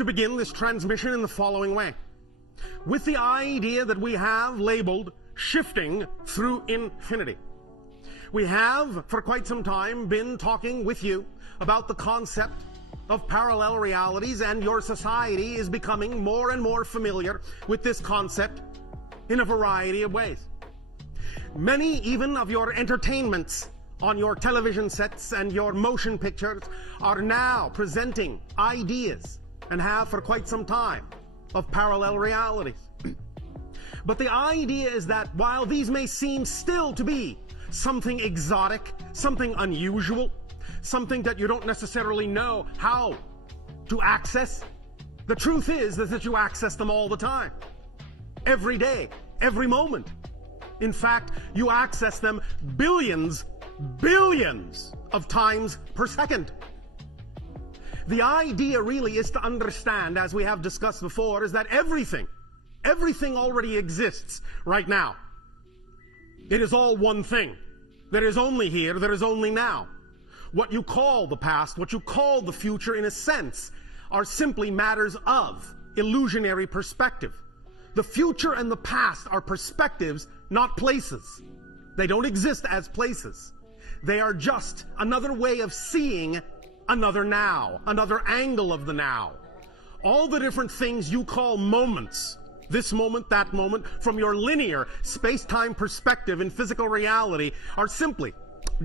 to begin this transmission in the following way. With the idea that we have labeled shifting through infinity. We have, for quite some time, been talking with you about the concept of parallel realities, and your society is becoming more and more familiar with this concept in a variety of ways. Many even of your entertainments on your television sets and your motion pictures are now presenting ideas, and have for quite some time, of parallel realities. But the idea is that while these may seem still to be something exotic, something unusual, something that you don't necessarily know how to access, the truth is that you access them all the time. Every day, every moment. In fact, you access them billions of times per second. The idea really is to understand, as we have discussed before, is that everything already exists right now. It is all one thing. There is only here, there is only now. What you call the past, what you call the future, in a sense, are simply matters of illusionary perspective. The future and the past are perspectives, not places. They don't exist as places. They are just another way of seeing another now, another angle of the now. All the different things you call moments, this moment, that moment, from your linear space-time perspective in physical reality, are simply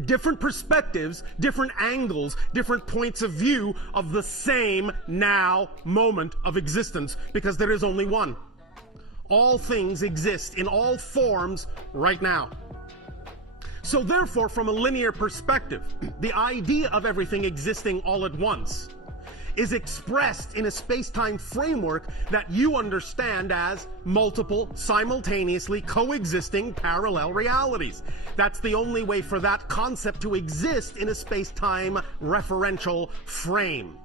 different perspectives, different angles, different points of view of the same now moment of existence, because there is only one. All things exist in all forms right now. So therefore, from a linear perspective, the idea of everything existing all at once is expressed in a space-time framework that you understand as multiple, simultaneously coexisting parallel realities. That's the only way for that concept to exist in a space-time referential frame.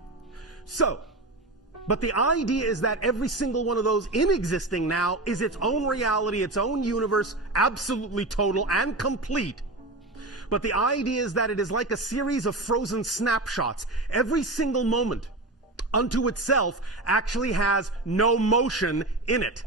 But the idea is that every single one of those in existing now is its own reality, its own universe, absolutely total and complete. But the idea is that it is like a series of frozen snapshots. Every single moment unto itself actually has no motion in it.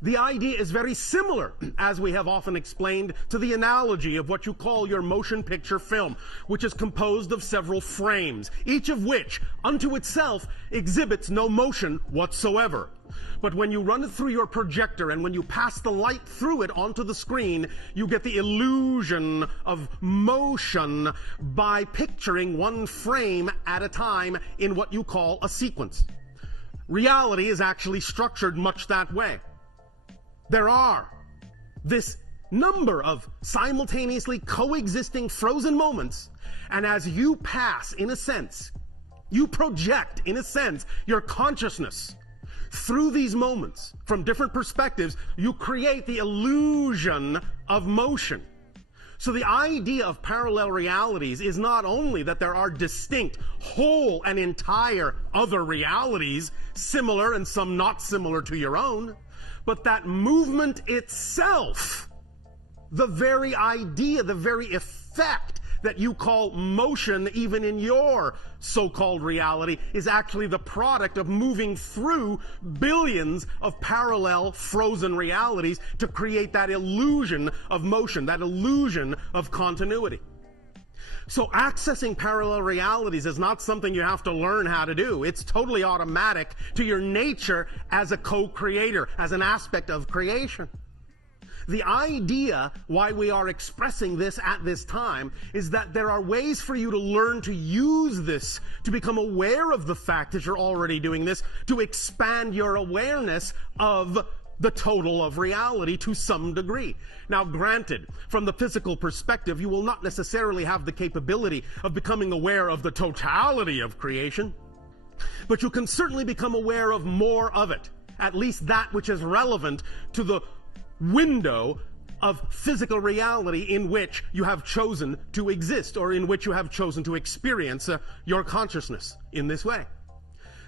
The idea is very similar, as we have often explained, to the analogy of what you call your motion picture film, which is composed of several frames, each of which, unto itself, exhibits no motion whatsoever. But when you run it through your projector and when you pass the light through it onto the screen, you get the illusion of motion by picturing one frame at a time in what you call a sequence. Reality is actually structured much that way. There are this number of simultaneously coexisting frozen moments, and as you pass, in a sense, you project, in a sense, your consciousness through these moments from different perspectives, you create the illusion of motion. So the idea of parallel realities is not only that there are distinct, whole and entire other realities, similar and some not similar to your own, but that movement itself, the very idea, the very effect that you call motion even in your so-called reality, is actually the product of moving through billions of parallel frozen realities to create that illusion of motion, that illusion of continuity. So accessing parallel realities is not something you have to learn how to do. It's totally automatic to your nature as a co-creator, as an aspect of creation. The idea why we are expressing this at this time is that there are ways for you to learn to use this, to become aware of the fact that you're already doing this, to expand your awareness of the total of reality to some degree. Now, granted, from the physical perspective, you will not necessarily have the capability of becoming aware of the totality of creation, but you can certainly become aware of more of it, at least that which is relevant to the window of physical reality in which you have chosen to exist, or in which you have chosen to experience your consciousness in this way.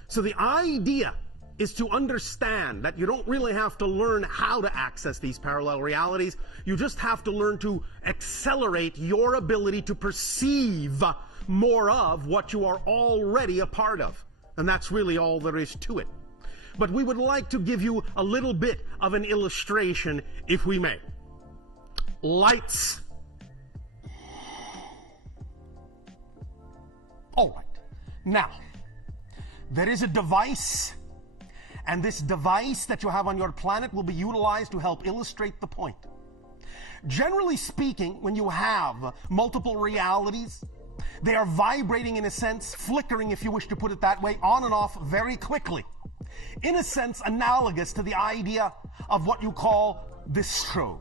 So the idea is to understand that you don't really have to learn how to access these parallel realities. You just have to learn to accelerate your ability to perceive more of what you are already a part of. And that's really all there is to it. But we would like to give you a little bit of an illustration, if we may. Lights. All right. Now, there is a device, and this device that you have on your planet will be utilized to help illustrate the point. Generally speaking, when you have multiple realities, they are vibrating in a sense, flickering if you wish to put it that way, on and off very quickly. In a sense, analogous to the idea of what you call the strobe.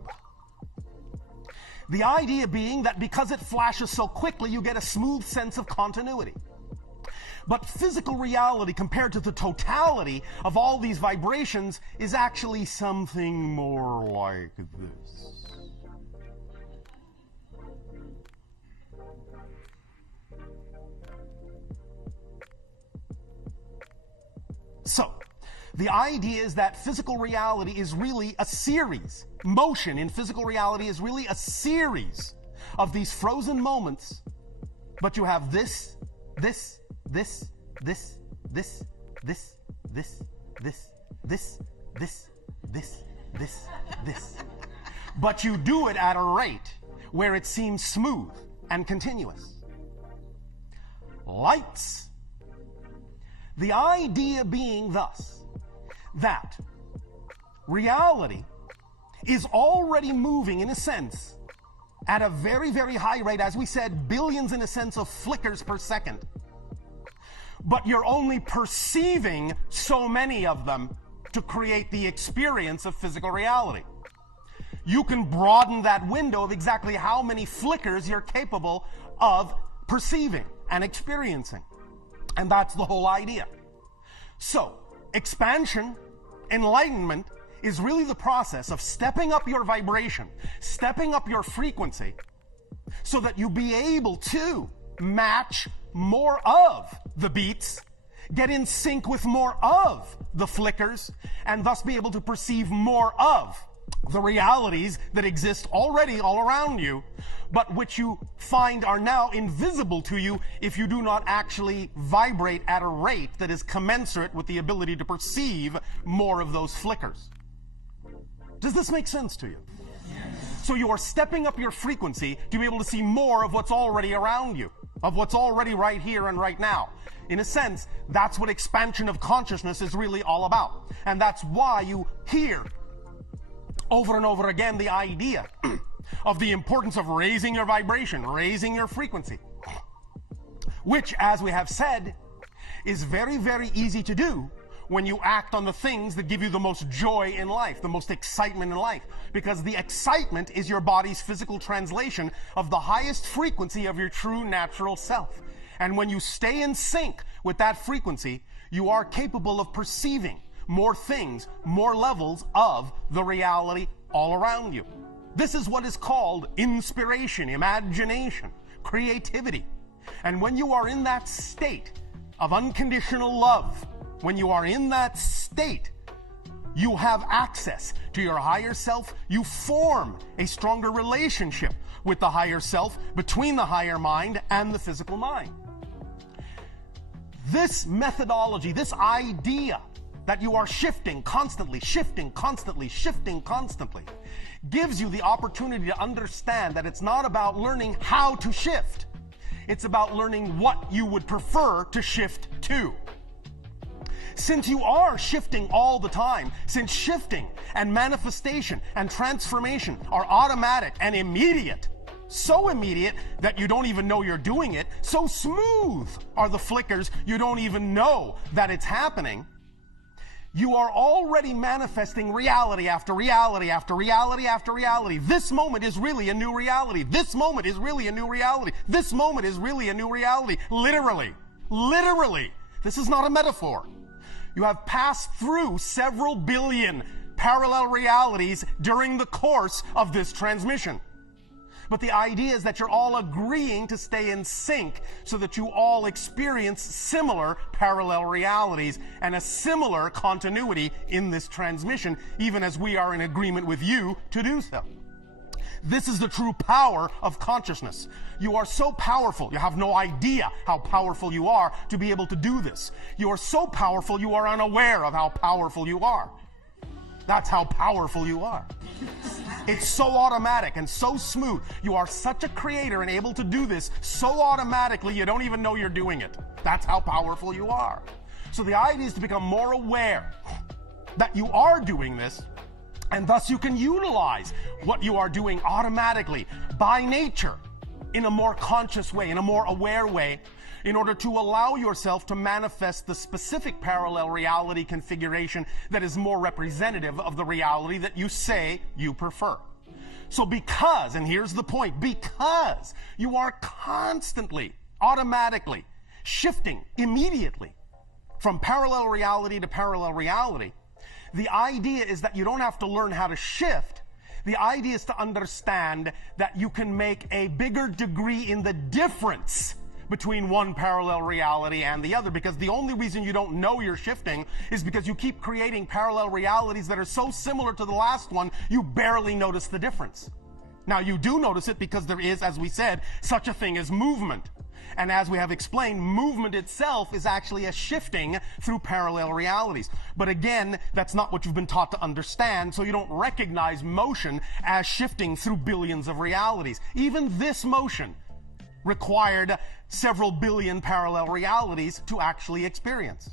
The idea being that because it flashes so quickly, you get a smooth sense of continuity. But physical reality, compared to the totality of all these vibrations, is actually something more like this. So, the idea is that physical reality is really a series. Motion in physical reality is really a series of these frozen moments. But you have this, this, this, this, this, this, this, this, this, this, this, this, this. But you do it at a rate where it seems smooth and continuous. Lights. The idea being thus, that reality is already moving, in a sense, at a very, very high rate, as we said, billions in a sense of flickers per second. But you're only perceiving so many of them to create the experience of physical reality. You can broaden that window of exactly how many flickers you're capable of perceiving and experiencing. And that's the whole idea. So, expansion, enlightenment, is really the process of stepping up your vibration, stepping up your frequency, so that you be able to match more of the beats, get in sync with more of the flickers, and thus be able to perceive more of the realities that exist already all around you, but which you find are now invisible to you if you do not actually vibrate at a rate that is commensurate with the ability to perceive more of those flickers. Does this make sense to you? Yes. So you are stepping up your frequency to be able to see more of what's already around you, of what's already right here and right now. In a sense, that's what expansion of consciousness is really all about. And that's why you hear over and over again the idea of the importance of raising your vibration, raising your frequency, which, as we have said, is very, very easy to do when you act on the things that give you the most joy in life, the most excitement in life, because the excitement is your body's physical translation of the highest frequency of your true natural self. And when you stay in sync with that frequency, you are capable of perceiving more things, more levels of the reality all around you. This is what is called inspiration, imagination, creativity. And when you are in that state of unconditional love, when you are in that state, you have access to your higher self. You form a stronger relationship with the higher self, between the higher mind and the physical mind. This methodology, this idea that you are shifting constantly, gives you the opportunity to understand that it's not about learning how to shift. It's about learning what you would prefer to shift to. Since you are shifting all the time, since shifting and manifestation and transformation are automatic and immediate, so immediate that you don't even know you're doing it, so smooth are the flickers you don't even know that it's happening, you are already manifesting reality after reality after reality after reality. This moment is really a new reality. This moment is really a new reality. This moment is really a new reality. Literally. Literally. This is not a metaphor. You have passed through several billion parallel realities during the course of this transmission. But the idea is that you're all agreeing to stay in sync so that you all experience similar parallel realities and a similar continuity in this transmission, even as we are in agreement with you to do so. This is the true power of consciousness. You are so powerful. You have no idea how powerful you are to be able to do this. You are so powerful, you are unaware of how powerful you are. That's how powerful you are. It's so automatic and so smooth. You are such a creator and able to do this so automatically you don't even know you're doing it. That's how powerful you are. So the idea is to become more aware that you are doing this, and thus you can utilize what you are doing automatically by nature in a more conscious way, in a more aware way, in order to allow yourself to manifest the specific parallel reality configuration that is more representative of the reality that you say you prefer. So because, and here's the point, because you are constantly, automatically shifting immediately from parallel reality to parallel reality, the idea is that you don't have to learn how to shift. The idea is to understand that you can make a bigger degree in the difference between one parallel reality and the other, because the only reason you don't know you're shifting is because you keep creating parallel realities that are so similar to the last one, you barely notice the difference. Now, you do notice it because there is, as we said, such a thing as movement. And as we have explained, movement itself is actually a shifting through parallel realities. But again, that's not what you've been taught to understand, so you don't recognize motion as shifting through billions of realities. Even this motion required several billion parallel realities to actually experience.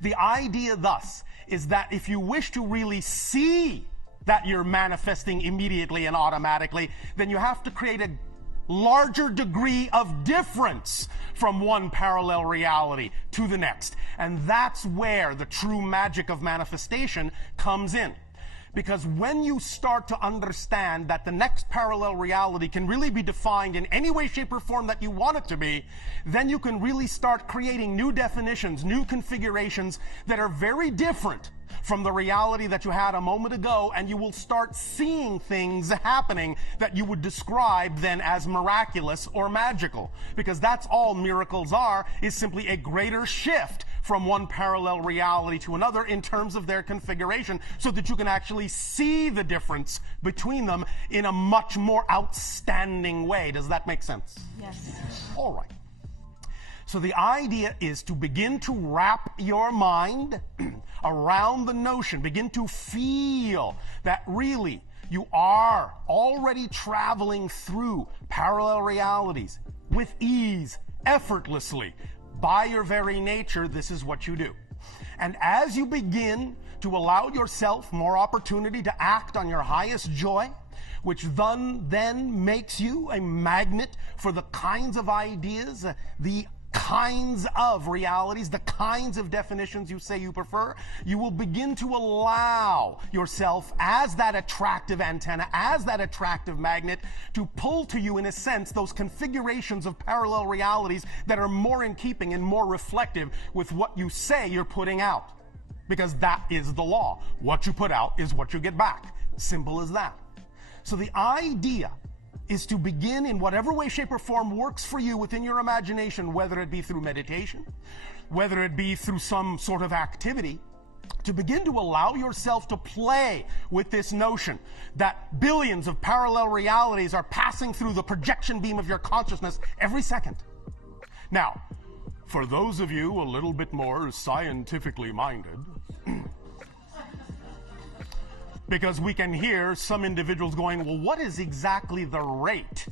The idea thus is that if you wish to really see that you're manifesting immediately and automatically, then you have to create a larger degree of difference from one parallel reality to the next. And that's where the true magic of manifestation comes in. Because when you start to understand that the next parallel reality can really be defined in any way, shape, or form that you want it to be, then you can really start creating new definitions, new configurations that are very different from the reality that you had a moment ago, and you will start seeing things happening that you would describe then as miraculous or magical. Because that's all miracles are, is simply a greater shift from one parallel reality to another in terms of their configuration, so that you can actually see the difference between them in a much more outstanding way. Does that make sense? Yes. All right. So the idea is to begin to wrap your mind around the notion, begin to feel that really you are already traveling through parallel realities with ease, effortlessly. By your very nature, this is what you do. And as you begin to allow yourself more opportunity to act on your highest joy, which then makes you a magnet for the kinds of ideas, the kinds of realities, the kinds of definitions you say you prefer, you will begin to allow yourself as that attractive antenna, as that attractive magnet, to pull to you, in a sense, those configurations of parallel realities that are more in keeping and more reflective with what you say you're putting out. Because that is the law. What you put out is what you get back. Simple as that. So the idea is to begin in whatever way, shape, or form works for you within your imagination, whether it be through meditation, whether it be through some sort of activity, to begin to allow yourself to play with this notion that billions of parallel realities are passing through the projection beam of your consciousness every second. Now, for those of you a little bit more scientifically minded, because we can hear some individuals going, well, what is exactly the rate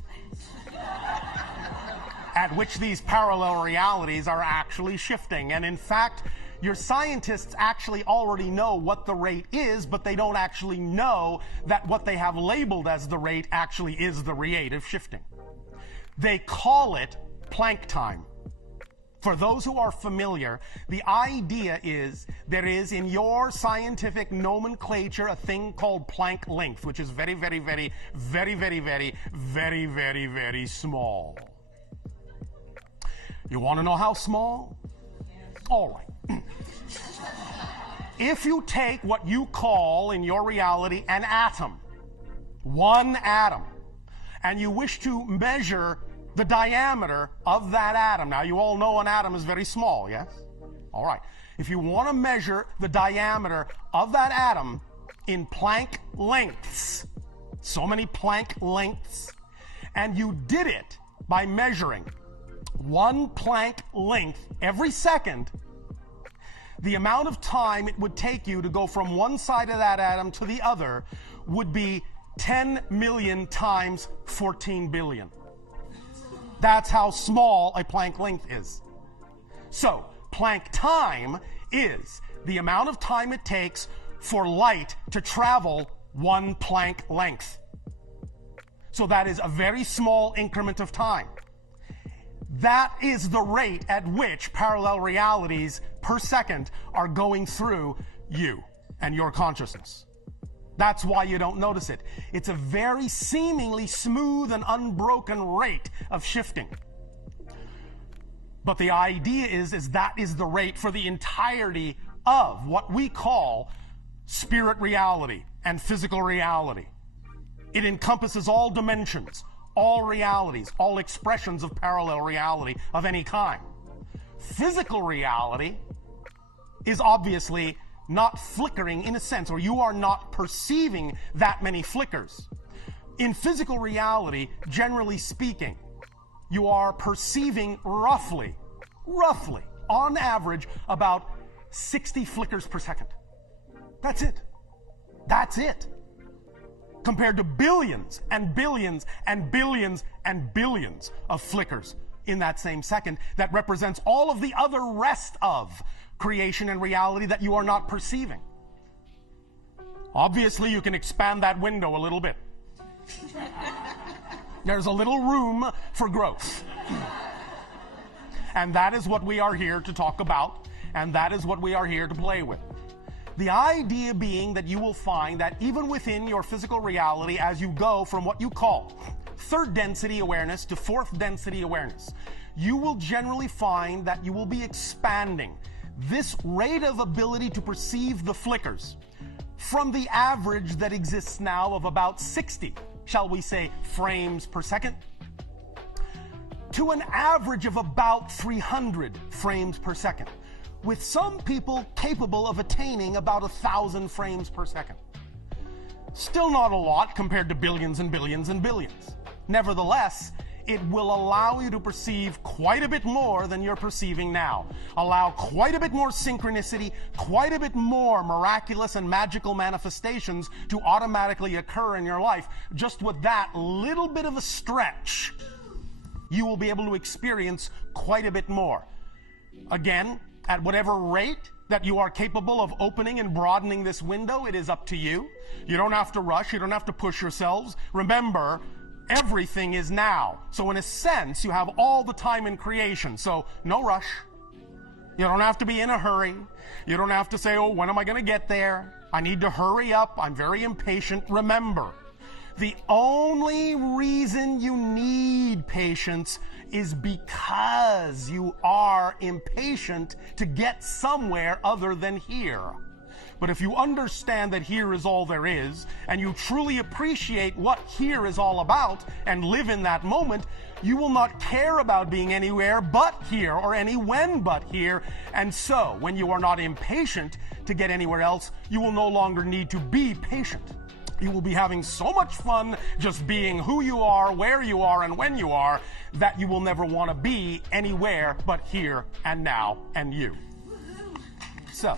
at which these parallel realities are actually shifting? And in fact, your scientists actually already know what the rate is, but they don't actually know that what they have labeled as the rate actually is the rate of shifting. They call it Planck time. For those who are familiar, the idea is there is in your scientific nomenclature a thing called Planck length, which is very, very, very, very, very, very, very, very, very small. You want to know how small? All right. If you take what you call in your reality an atom, one atom, and you wish to measure the diameter of that atom. Now, you all know an atom is very small, yes? All right. If you want to measure the diameter of that atom in Planck lengths, so many Planck lengths, and you did it by measuring 1 Planck length every second, the amount of time it would take you to go from one side of that atom to the other would be 10 million times 14 billion. That's how small a Planck length is. So, Planck time is the amount of time it takes for light to travel 1 Planck length. So that is a very small increment of time. That is the rate at which parallel realities per second are going through you and your consciousness. That's why you don't notice it. It's a very seemingly smooth and unbroken rate of shifting. But the idea is that is the rate for the entirety of what we call spirit reality and physical reality. It encompasses all dimensions, all realities, all expressions of parallel reality of any kind. Physical reality is obviously not flickering in a sense, or you are not perceiving that many flickers. In physical reality, generally speaking, you are perceiving roughly, on average, about 60 flickers per second. That's it. That's it. Compared to billions and billions and billions and billions of flickers in that same second that represents all of the other rest of creation and reality that you are not perceiving. Obviously, you can expand that window a little bit. There's a little room for growth. And that is what we are here to talk about, and that is what we are here to play with. The idea being that you will find that even within your physical reality, as you go from what you call third density awareness to fourth density awareness, you will generally find that you will be expanding this rate of ability to perceive the flickers from the average that exists now of about 60, shall we say, frames per second, to an average of about 300 frames per second, with some people capable of attaining about 1,000 frames per second. Still not a lot compared to billions and billions and billions. Nevertheless, it will allow you to perceive quite a bit more than you're perceiving now. Allow quite a bit more synchronicity, quite a bit more miraculous and magical manifestations to automatically occur in your life. Just with that little bit of a stretch, you will be able to experience quite a bit more. Again, at whatever rate that you are capable of opening and broadening this window, it is up to you. You don't have to rush. You don't have to push yourselves. Remember, everything is now. So in a sense, you have all the time in creation. So no rush. You don't have to be in a hurry. You don't have to say, oh, when am I going to get there? I need to hurry up. I'm very impatient. Remember, the only reason you need patience is because you are impatient to get somewhere other than here. But if you understand that here is all there is, and you truly appreciate what here is all about, and live in that moment, you will not care about being anywhere but here, or any when but here. And so, when you are not impatient to get anywhere else, you will no longer need to be patient. You will be having so much fun just being who you are, where you are, and when you are, that you will never want to be anywhere but here and now and you. So,